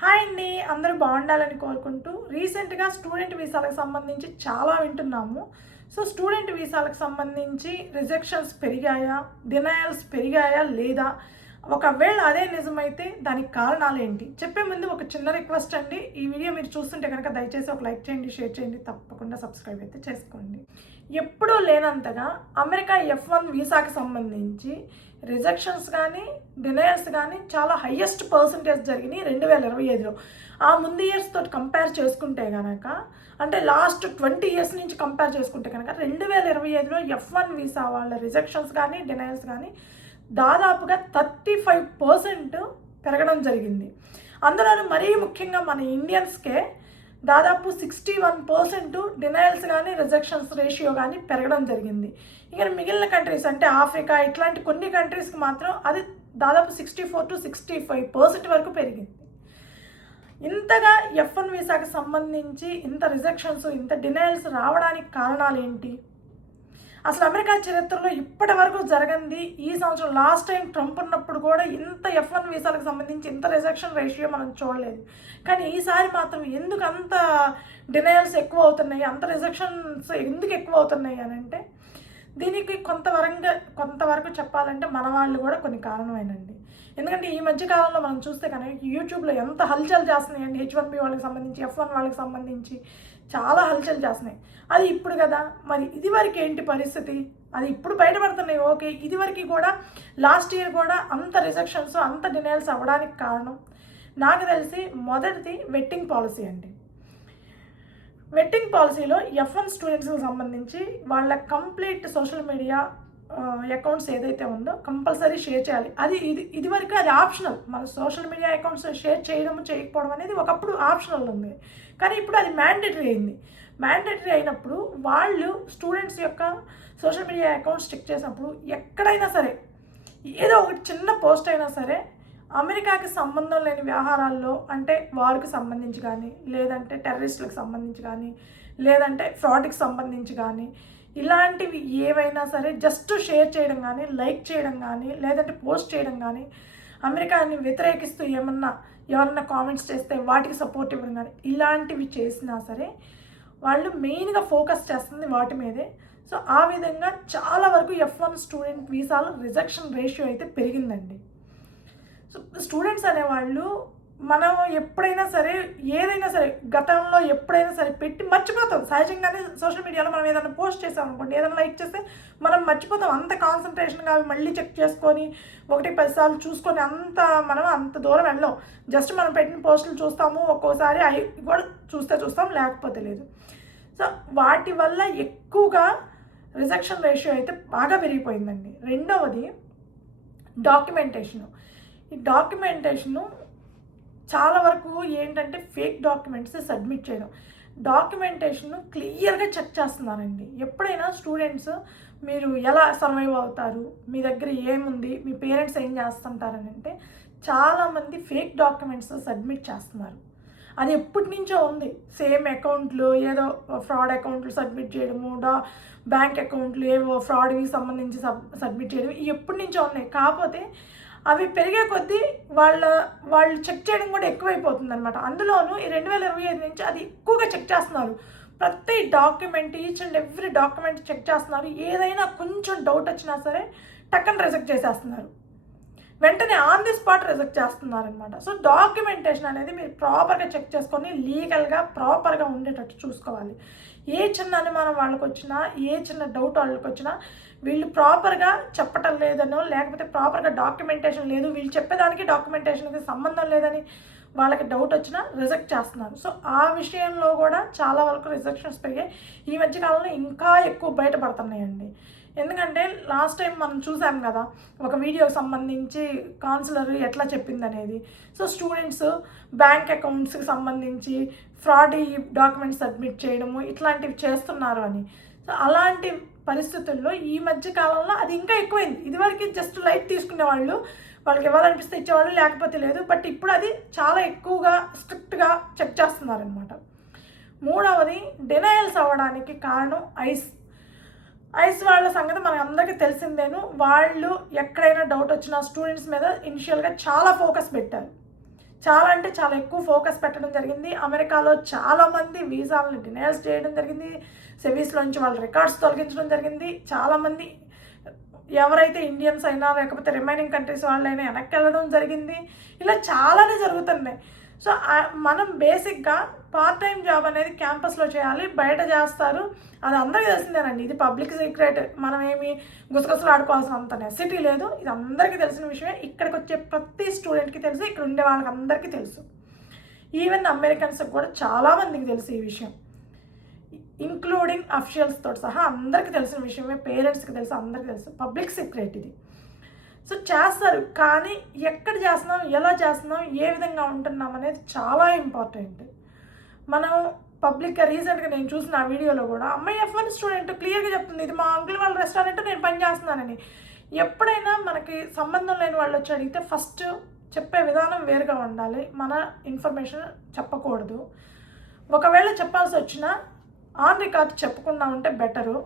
Hi అండి, అందరూ బాగుండాలని కోరుకుంటూ రీసెంట్గా స్టూడెంట్ వీసాలకు సంబంధించి చాలా వింటున్నాము. సో స్టూడెంట్ వీసాలకు సంబంధించి రిజెక్షన్స్ పెరిగాయా, డినయల్స్ పెరిగాయా లేదా, ఒకవేళ అదే నిజమైతే దానికి కారణాలు ఏంటి చెప్పే ముందు ఒక చిన్న రిక్వెస్ట్ అండి. ఈ వీడియో మీరు చూస్తుంటే కనుక దయచేసి ఒక లైక్ చేయండి, షేర్ చేయండి, తప్పకుండా సబ్స్క్రైబ్ అయితే చేసుకోండి. ఎప్పుడూ లేనంతగా అమెరికా F1 వీసాకి సంబంధించి రిజెక్షన్స్ కానీ డినయల్స్ కానీ చాలా హయ్యెస్ట్ పర్సంటేజ్ జరిగినాయి 2025లో. ఆ ముందు ఇయర్స్ తోటి కంపేర్ చేసుకుంటే కనుక, అంటే లాస్ట్ 20 ఇయర్స్ నుంచి కంపేర్ చేసుకుంటే కనుక 2025లో F1 వీసా వాళ్ళ రిజెక్షన్స్ కానీ డినయల్స్ కానీ దాదాపుగా 35% పెరగడం జరిగింది. అందులోనూ మరీ ముఖ్యంగా మన ఇండియన్స్కే దాదాపు 61% డినయల్స్ కానీ రిజెక్షన్స్ రేషియో కానీ పెరగడం జరిగింది. ఇక మిగిలిన కంట్రీస్ అంటే ఆఫ్రికా ఇట్లాంటి కొన్ని కంట్రీస్కి మాత్రం అది దాదాపు 64 to 65% వరకు పెరిగింది. ఇంతగా F1 వీసాకి సంబంధించి ఇంత రిజెక్షన్స్, ఇంత డినయల్స్ రావడానికి కారణాలు ఏంటి? అసలు అమెరికా చరిత్రలో ఇప్పటి వరకు జరగంది. ఈ సంవత్సరం లాస్ట్ టైం ట్రంప్ ఉన్నప్పుడు కూడా ఇంత F1 వీసాలకు సంబంధించి ఇంత రిజెక్షన్ రేషియో మనం చూడలేదు. కానీ ఈసారి మాత్రం ఎందుకు అంత డినయల్స్ ఎక్కువ అవుతున్నాయి, అంత రిజెక్షన్స్ ఎందుకు ఎక్కువ అవుతున్నాయి అని అంటే, దీనికి కొంతవరకు చెప్పాలంటే మన వాళ్ళు కూడా కొన్ని కారణమేనండి. ఎందుకంటే ఈ మధ్య కాలంలో మనం చూస్తే కనుక యూట్యూబ్లో ఎంత హల్చల్ చేస్తున్నాయండి. H1B వాళ్ళకి సంబంధించి, F1 వాళ్ళకి సంబంధించి చాలా హల్చల్ చేస్తున్నాయి. అది ఇప్పుడు కదా, మరి ఇదివరకు ఏంటి పరిస్థితి? అది ఇప్పుడు బయటపడుతున్నాయి ఓకే. ఇదివరకు కూడా లాస్ట్ ఇయర్ కూడా అంత రిజెక్షన్స్, అంత డినయల్స్ అవ్వడానికి కారణం నాకు తెలిసి మొదటిది వెట్టింగ్ పాలసీ అండి. వెట్టింగ్ పాలసీలో F1 స్టూడెంట్స్కి సంబంధించి వాళ్ళ కంప్లీట్ సోషల్ మీడియా అకౌంట్స్ ఏదైతే ఉందో కంపల్సరీ షేర్ చేయాలి. ఇదివరకు అది ఆప్షనల్. మన సోషల్ మీడియా అకౌంట్స్ షేర్ చేయడం చేయకపోవడం అనేది ఒకప్పుడు ఆప్షనల్ ఉంది. కానీ ఇప్పుడు అది మ్యాండేటరీ అయింది. మ్యాండేటరీ అయినప్పుడు వాళ్ళు స్టూడెంట్స్ యొక్క సోషల్ మీడియా అకౌంట్స్ చెక్ చేసినప్పుడు ఎక్కడైనా సరే ఏదో ఒకటి చిన్న పోస్ట్ అయినా సరే అమెరికాకి సంబంధం లేని వ్యవహారాల్లో, అంటే వారికి సంబంధించి కానీ, లేదంటే టెర్రరిస్టులకు సంబంధించి కానీ, లేదంటే ఫ్రాడ్కి సంబంధించి కానీ, ఇలాంటివి ఏవైనా సరే జస్ట్ షేర్ చేయడం కానీ, లైక్ చేయడం కానీ, లేదంటే పోస్ట్ చేయడం కానీ, అమెరికాని వ్యతిరేకిస్తూ ఎవరన్నా కామెంట్స్ చేస్తే వాటికి సపోర్ట్ ఇవ్వడం కానీ, ఇలాంటివి చేసినా సరే వాళ్ళు మెయిన్గా ఫోకస్ చేస్తుంది వాటి మీదే. సో ఆ విధంగా చాలా వరకు F1 స్టూడెంట్ వీసాలో రిజెక్షన్ రేషియో అయితే పెరిగిందండి. సో స్టూడెంట్స్ అనేవాళ్ళు మనం ఎప్పుడైనా సరే ఏదైనా సరే గతంలో ఎప్పుడైనా సరే పెట్టి మర్చిపోతాం. సహజంగానే సోషల్ మీడియాలో మనం ఏదైనా పోస్ట్ చేసాం అనుకోండి, ఏదైనా లైక్ చేస్తే మనం మర్చిపోతాం. అంత కాన్సన్ట్రేషన్గా అవి మళ్ళీ చెక్ చేసుకొని 1-10 సార్లు చూసుకొని మనం అంత దూరం వెళ్ళాం. జస్ట్ మనం పెట్టిన పోస్టులు చూస్తాము, ఒక్కోసారి అవి కూడా చూస్తాం, లేకపోతే లేదు. సో వాటి వల్ల ఎక్కువగా రిజెక్షన్ రేషియో అయితే బాగా పెరిగిపోయిందండి. రెండవది డాక్యుమెంటేషను. ఈ డాక్యుమెంటేషను చాలా వరకు ఏంటంటే ఫేక్ డాక్యుమెంట్స్ సబ్మిట్ చేయడం. డాక్యుమెంటేషన్ను క్లియర్గా చెక్ చేస్తున్నారండి. ఎప్పుడైనా స్టూడెంట్స్ మీరు ఎలా సర్వైవ్ అవుతారు, మీ దగ్గర ఏముంది, మీ పేరెంట్స్ ఏం చేస్తుంటారని అంటే చాలామంది ఫేక్ డాక్యుమెంట్స్ సబ్మిట్ చేస్తున్నారు. అది ఎప్పటి నుంచో ఉంది. సేమ్ అకౌంట్లు ఏదో ఫ్రాడ్ అకౌంట్లు సబ్మిట్ చేయడము, బ్యాంక్ అకౌంట్లు ఏవో ఫ్రాడ్కి సంబంధించి సబ్మిట్ చేయడం ఎప్పటి నుంచో ఉన్నాయి. కాకపోతే అవి పెరిగే కొద్దీ వాళ్ళు చెక్ చేయడం కూడా ఎక్కువైపోతుంది అనమాట. అందులోనూ ఈ 2025 నుంచి అది ఎక్కువగా చెక్ చేస్తున్నారు. ప్రతి document, each and every document check చేస్తున్నారు. ఏదైనా కొంచెం డౌట్ వచ్చినా సరే టక్కన రిజెక్ట్ చేసేస్తున్నారు. వెంటనే ఆన్ ది స్పాట్ రిజెక్ట్ చేస్తున్నారనమాట. సో డాక్యుమెంటేషన్ అనేది మీరు ప్రాపర్గా చెక్ చేసుకొని లీగల్గా ప్రాపర్గా ఉండేటట్టు చూసుకోవాలి. ఏ చిన్న అనుమానం వాళ్ళకి వచ్చినా, ఏ చిన్న డౌట్ వాళ్ళకి వచ్చినా వీళ్ళు ప్రాపర్గా చెప్పటం లేదనో, లేకపోతే ప్రాపర్గా డాక్యుమెంటేషన్ లేదు, వీళ్ళు చెప్పేదానికి డాక్యుమెంటేషన్కి సంబంధం లేదని వాళ్ళకి డౌట్ వచ్చినా రిజెక్ట్ చేస్తున్నారు. సో ఆ విషయంలో కూడా చాలా వరకు రిజెక్షన్స్ పెరిగాయి. ఈ మధ్యకాలంలో ఇంకా ఎక్కువ బయటపడుతున్నాయండి. ఎందుకంటే లాస్ట్ టైం మనం చూసాం కదా, ఒక వీడియోకి సంబంధించి కౌన్సిలర్ ఎట్లా చెప్పింది అనేది. సో స్టూడెంట్స్ బ్యాంక్ అకౌంట్స్కి సంబంధించి ఫ్రాడ్ డాక్యుమెంట్స్ సబ్మిట్ చేయడము ఇట్లాంటివి చేస్తున్నారు అని. సో అలాంటి పరిస్థితుల్లో ఈ మధ్య కాలంలో అది ఇంకా ఎక్కువైంది. ఇదివరకు జస్ట్ లైట్ తీసుకునేవాళ్ళు, వాళ్ళకి ఇవ్వాలనిపిస్తే ఇచ్చేవాళ్ళు, లేకపోతే లేదు. బట్ ఇప్పుడు అది చాలా ఎక్కువగా స్ట్రిక్ట్గా చెక్ చేస్తున్నారనమాట. మూడవది డినయల్స్ అవ్వడానికి కారణం ఐస్ వాళ్ళ సంగతి మనకు అందరికీ తెలిసిందేను. వాళ్ళు ఎక్కడైనా డౌట్ వచ్చినా స్టూడెంట్స్ మీద ఇనిషియల్గా చాలా ఫోకస్ పెట్టారు. చాలా అంటే చాలా ఎక్కువ ఫోకస్ పెట్టడం జరిగింది. అమెరికాలో చాలామంది వీసాలను డినైల్స్ చేయడం జరిగింది. సెవీస్లోంచి వాళ్ళ రికార్డ్స్ తొలగించడం జరిగింది. చాలామంది ఎవరైతే ఇండియన్స్ అయినా లేకపోతే రిమైనింగ్ కంట్రీస్ వాళ్ళైనా వెనక్కి వెళ్ళడం జరిగింది. ఇలా చాలానే జరుగుతున్నాయి. సో మనం బేసిక్గా పార్ట్ టైం జాబ్ అనేది క్యాంపస్లో చేయాలి, బయట చేస్తారు, అది అందరికీ తెలిసిందేనండి. ఇది పబ్లిక్ సీక్రెట్, మనం ఏమి గుసగుసలు ఆడుకోవాల్సినంత నెసిటీ లేదు. ఇది అందరికీ తెలిసిన విషయమే. ఇక్కడికి వచ్చే ప్రతి స్టూడెంట్కి తెలుసు, ఇక్కడ ఉండే వాళ్ళకి అందరికీ తెలుసు. ఈవెన్ అమెరికన్స్కి కూడా చాలామందికి తెలుసు ఈ విషయం, ఇంక్లూడింగ్ అఫీషియల్స్తో సహా అందరికీ తెలిసిన విషయమే. పేరెంట్స్కి తెలుసు, అందరికీ తెలుసు. పబ్లిక్ సీక్రెట్ ఇది. సో చేస్తారు, కానీ ఎక్కడ చేస్తున్నాం, ఎలా చేస్తున్నాం, ఏ విధంగా ఉంటున్నాం అనేది చాలా ఇంపార్టెంట్. మనం పబ్లిక్గా రీసెంట్గా నేను చూసిన ఆ వీడియోలో కూడా అమ్మాయి F1 స్టూడెంట్ క్లియర్గా చెప్తుంది, ఇది మా అంకుల్ వాళ్ళ రెస్టారెంట్, నేను పని చేస్తున్నానని. ఎప్పుడైనా మనకి సంబంధం లేని వాళ్ళు వచ్చి అడిగితే ఫస్ట్ చెప్పే విధానం వేరుగా ఉండాలి. మన ఇన్ఫర్మేషన్ చెప్పకూడదు. ఒకవేళ చెప్పాల్సి వచ్చినా ఆన్ రికార్డ్ చెప్పకుండా ఉంటే బెటరు.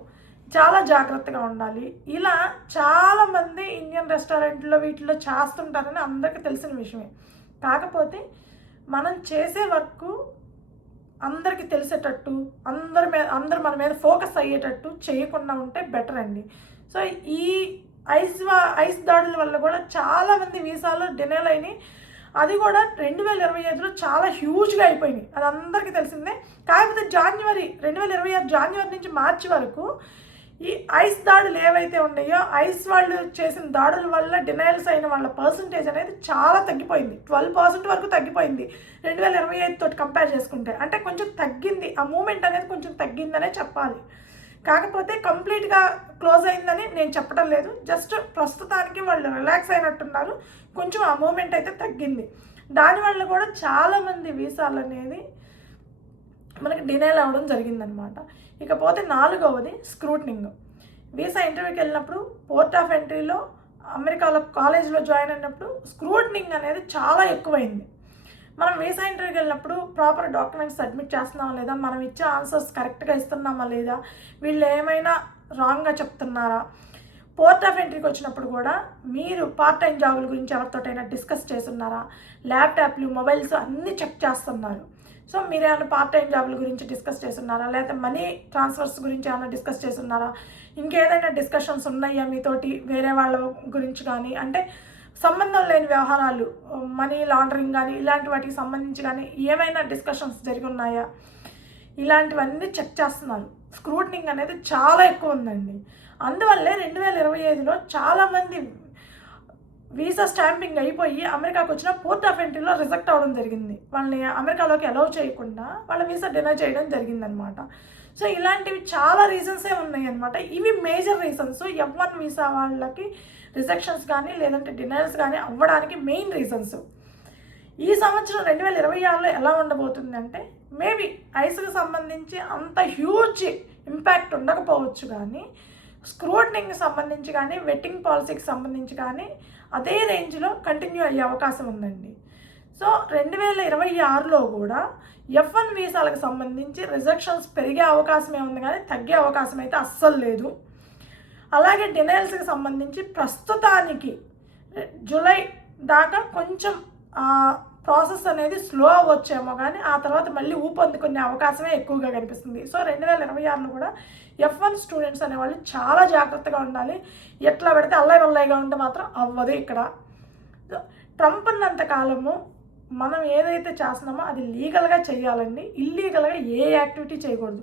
చాలా జాగ్రత్తగా ఉండాలి. ఇలా చాలామంది ఇండియన్ రెస్టారెంట్లో వీటిలో చేస్తుంటారని అందరికీ తెలిసిన విషయమే. కాకపోతే మనం చేసే వర్క్ అందరికీ తెలిసేటట్టు, అందరు మన మీద ఫోకస్ అయ్యేటట్టు చేయకుండా ఉంటే బెటర్ అండి. సో ఈ ఐస్ దాడుల వల్ల కూడా చాలామంది వీసాలు డినైల్ అయినాయి. అది కూడా 2025లో చాలా హ్యూజ్గా అయిపోయినాయి, అది అందరికీ తెలిసిందే. కాకపోతే 2026 జాన్యువరి నుంచి మార్చి వరకు ఈ ఐస్ దాడులు ఏవైతే ఉన్నాయో, ఐస్ వాళ్ళు చేసిన దాడుల వల్ల డినైల్స్ అయిన వాళ్ళ పర్సంటేజ్ అనేది చాలా తగ్గిపోయింది. 12% వరకు తగ్గిపోయింది 2025 తోటి కంపేర్ చేసుకుంటే. అంటే కొంచెం తగ్గింది, ఆ మూమెంట్ అనేది కొంచెం తగ్గిందనే చెప్పాలి. కాకపోతే కంప్లీట్గా క్లోజ్ అయిందని నేను చెప్పడం లేదు, జస్ట్ ప్రస్తుతానికి వాళ్ళు రిలాక్స్ అయినట్టున్నారు. కొంచెం ఆ మూమెంట్ అయితే తగ్గింది. దానివల్ల కూడా చాలామంది వీసాలు అనేది మనకి డినైల్ అవ్వడం జరిగిందనమాట. ఇకపోతే 4వది స్క్రూట్నింగ్. వీసా ఇంటర్వ్యూకి వెళ్ళినప్పుడు పోర్ట్ ఆఫ్ ఎంట్రీలో అమెరికాలో కాలేజ్లో జాయిన్ అయినప్పుడు స్క్రూట్నింగ్ అనేది చాలా ఎక్కువైంది. మనం వీసా ఇంటర్వ్యూకి వెళ్ళినప్పుడు ప్రాపర్ డాక్యుమెంట్స్ సబ్మిట్ చేస్తున్నామా లేదా, మనం ఇచ్చే ఆన్సర్స్ కరెక్ట్గా ఇస్తున్నామా లేదా, వీళ్ళు ఏమైనా రాంగ్గా చెప్తున్నారా. పోర్ట్ ఆఫ్ ఎంట్రీకి వచ్చినప్పుడు కూడా మీరు పార్ట్ టైం జాబుల గురించి ఎవరితోటైనా డిస్కస్ చేస్తున్నారా, ల్యాప్టాప్లు, మొబైల్స్ అన్నీ చెక్ చేస్తున్నారు. సో మీరు ఏమైనా పార్ట్ టైం జాబుల గురించి డిస్కస్ చేస్తున్నారా, లేకపోతే మనీ ట్రాన్స్ఫర్స్ గురించి ఏమైనా డిస్కస్ చేస్తున్నారా, ఇంకేదైనా డిస్కషన్స్ ఉన్నాయా మీతోటి వేరే వాళ్ళ గురించి కానీ, అంటే సంబంధం లేని వ్యవహారాలు, మనీ లాండరింగ్ కానీ ఇలాంటి వాటికి సంబంధించి కానీ ఏమైనా డిస్కషన్స్ జరిగి ఉన్నాయా, ఇలాంటివన్నీ చెక్ చేస్తున్నారు. స్క్రూట్నింగ్ అనేది చాలా ఎక్కువ ఉందండి. అందువల్లే 2025లో చాలామంది వీసా స్టాంపింగ్ అయిపోయి అమెరికాకు వచ్చిన పోర్ట్ ఆఫ్ ఎంట్రీలో రిజెక్ట్ అవ్వడం జరిగింది. వాళ్ళని అమెరికాలోకి అలౌ చేయకుండా వాళ్ళ వీసా డినై చేయడం జరిగిందనమాట. సో ఇలాంటివి చాలా రీజన్సే ఉన్నాయి అనమాట. ఇవి మేజర్ రీజన్స్ F1 వీసా వాళ్ళకి రిజెక్షన్స్ కానీ లేదంటే డినైల్స్ కానీ అవ్వడానికి మెయిన్ రీజన్స్. ఈ సంవత్సరం 2026లో ఎలా ఉండబోతుంది అంటే, మేబీ ఐస్కి సంబంధించి అంత హ్యూజ్ ఇంపాక్ట్ ఉండకపోవచ్చు, కానీ స్క్రూట్నింగ్కి సంబంధించి కానీ వెట్టింగ్ పాలసీకి సంబంధించి కానీ అదే రేంజ్లో కంటిన్యూ అయ్యే అవకాశం ఉందండి. సో 2026లో కూడా F1 వీసాలకు సంబంధించి రిజెక్షన్స్ పెరిగే అవకాశమే ఉంది, కానీ తగ్గే అవకాశం అయితే అస్సలు లేదు. అలాగే డినైల్స్కి సంబంధించి ప్రస్తుతానికి జూలై దాకా కొంచెం ప్రాసెస్ అనేది స్లో అవ్వచ్చేమో, కానీ ఆ తర్వాత మళ్ళీ ఊపందుకునే అవకాశమే ఎక్కువగా కనిపిస్తుంది. సో 2026లో కూడా F1 స్టూడెంట్స్ అనేవాళ్ళు చాలా జాగ్రత్తగా ఉండాలి. ఎట్లా పెడితే అల్లైగా ఉంటే మాత్రం అవ్వదు. ఇక్కడ ట్రంప్ ఉన్నంత కాలము మనం ఏదైతే చేస్తున్నామో అది లీగల్గా చేయాలండి. ఇల్లీగల్గా ఏ యాక్టివిటీ చేయకూడదు.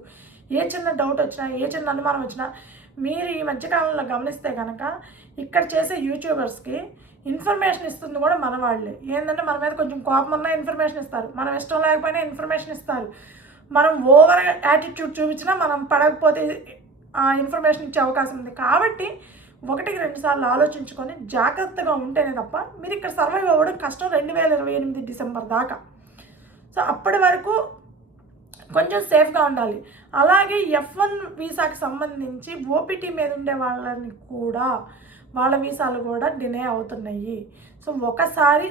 ఏ చిన్న డౌట్ వచ్చినా, ఏ చిన్న అనుమానం వచ్చినా, మీరు ఈ మధ్యకాలంలో గమనిస్తే కనుక ఇక్కడ చేసే యూట్యూబర్స్కి ఇన్ఫర్మేషన్ ఇస్తుంది కూడా మన వాళ్ళే. ఏంటంటే మన మీద కొంచెం కోపం ఉన్నా ఇన్ఫర్మేషన్ ఇస్తారు, మనం ఇష్టం లేకపోయినా ఇన్ఫర్మేషన్ ఇస్తారు. మనం ఓవర్ యాటిట్యూడ్ చూపించినా మనం పడకపోతే ఆ ఇన్ఫర్మేషన్ ఇచ్చే అవకాశం ఉంది. కాబట్టి 1-2 సార్లు ఆలోచించుకొని జాగ్రత్తగా ఉంటేనే తప్ప మీరు ఇక్కడ సర్వైవ్ అవ్వడం కష్టం 2028 డిసెంబర్ దాకా. సో అప్పటి వరకు కొంచెం సేఫ్గా ఉండాలి. అలాగే F1 వీసాకి సంబంధించి ఓపీటీ మీద ఉండే వాళ్ళని కూడా వాళ్ళ వీసాలు కూడా డినే అవుతున్నాయి. సో ఒకసారి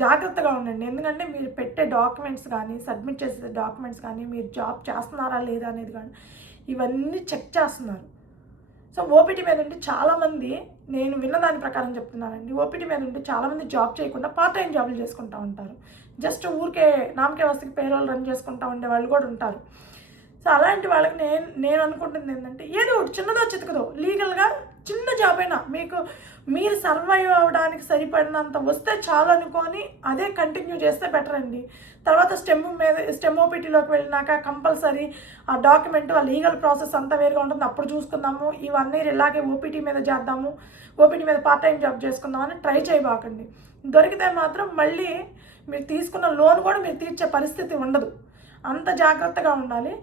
జాగ్రత్తగా ఉండండి. ఎందుకంటే మీరు పెట్టే డాక్యుమెంట్స్ కానీ, సబ్మిట్ చేసే డాక్యుమెంట్స్ కానీ, మీరు జాబ్ చేస్తున్నారా లేదా అనేది కానీ ఇవన్నీ చెక్ చేస్తున్నారు. సో ఓపీటీ మీద ఉండి చాలామంది, నేను విన్న దాని ప్రకారం చెప్తున్నానండి, ఓపీటీ మీద ఉండి చాలామంది జాబ్ చేయకుండా పార్ట్ టైం జాబులు చేసుకుంటూ ఉంటారు. జస్ట్ ఊరికే నామకే వస్తుకి పేరోల్ రన్ చేసుకుంటూ ఉండే వాళ్ళు కూడా ఉంటారు. సో అలాంటి వాళ్ళకి నేను అనుకుంటుంది ఏంటంటే, ఏదో ఒకటి చిన్నదో చితకదో లీగల్గా చిన్న జాబ్ అయినా మీకు మీరు సర్వైవ్ అవ్వడానికి సరిపడినంత వస్తే చాలు అనుకొని అదే కంటిన్యూ చేస్తే బెటర్ అండి. తర్వాత స్టెమ్ ఓపీటీలోకి వెళ్ళినాక కంపల్సరీ ఆ డాక్యుమెంట్, ఆ లీగల్ ప్రాసెస్ అంతా వేరుగా ఉంటుంది, అప్పుడు చూసుకుందాము, ఈ 1 year ఇలాగే ఓపీటీ మీద చేద్దాము, ఓపీటీ మీద పార్ట్ టైం జాబ్ చేసుకుందామని ట్రై చేయబాకండి. దొరికితే మాత్రం మళ్ళీ మీరు తీసుకున్న లోన్ కూడా మీరు తీర్చే పరిస్థితి ఉండదు, అంత జాగ్రత్తగా ఉండాలి.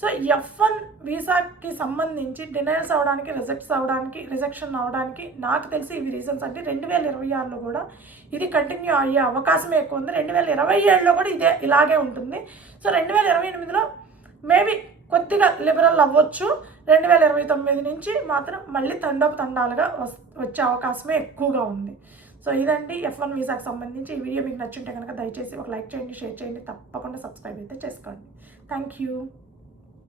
సో F1 వీసాకి సంబంధించి డినైల్స్ అవ్వడానికి, రిజెక్షన్ అవ్వడానికి నాకు తెలిసి ఇవి రీజన్స్ అంటే 2026లో కూడా ఇది కంటిన్యూ అయ్యే అవకాశమే ఎక్కువ ఉంది. 2027లో కూడా ఇలాగే ఉంటుంది. సో 2028లో మేబీ కొద్దిగా లిబరల్ అవ్వచ్చు. 2029 నుంచి మాత్రం మళ్ళీ తండాలుగా వచ్చే అవకాశమే ఎక్కువగా ఉంది. సో ఇదండి F1 వీసాకి సంబంధించి. ఈ వీడియో మీకు నచ్చుంటే కనుక దయచేసి ఒక లైక్ చేయండి, షేర్ చేయండి, తప్పకుండా సబ్స్క్రైబ్ అయితే చేసుకోండి. Thank you.